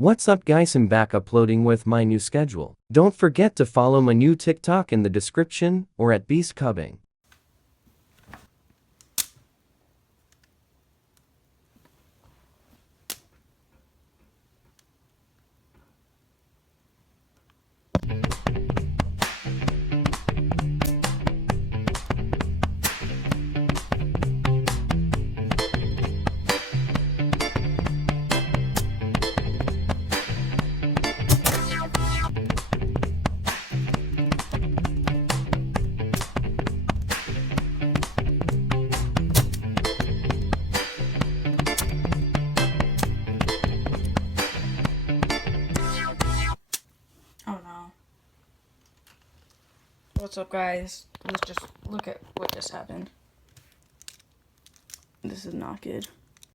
What's up guys, I'm back uploading with my new schedule. Don't forget to follow my new TikTok in the description or at Beast Cubbing. Oh no. What's up, guys? Let's just look at what just happened. This is not good.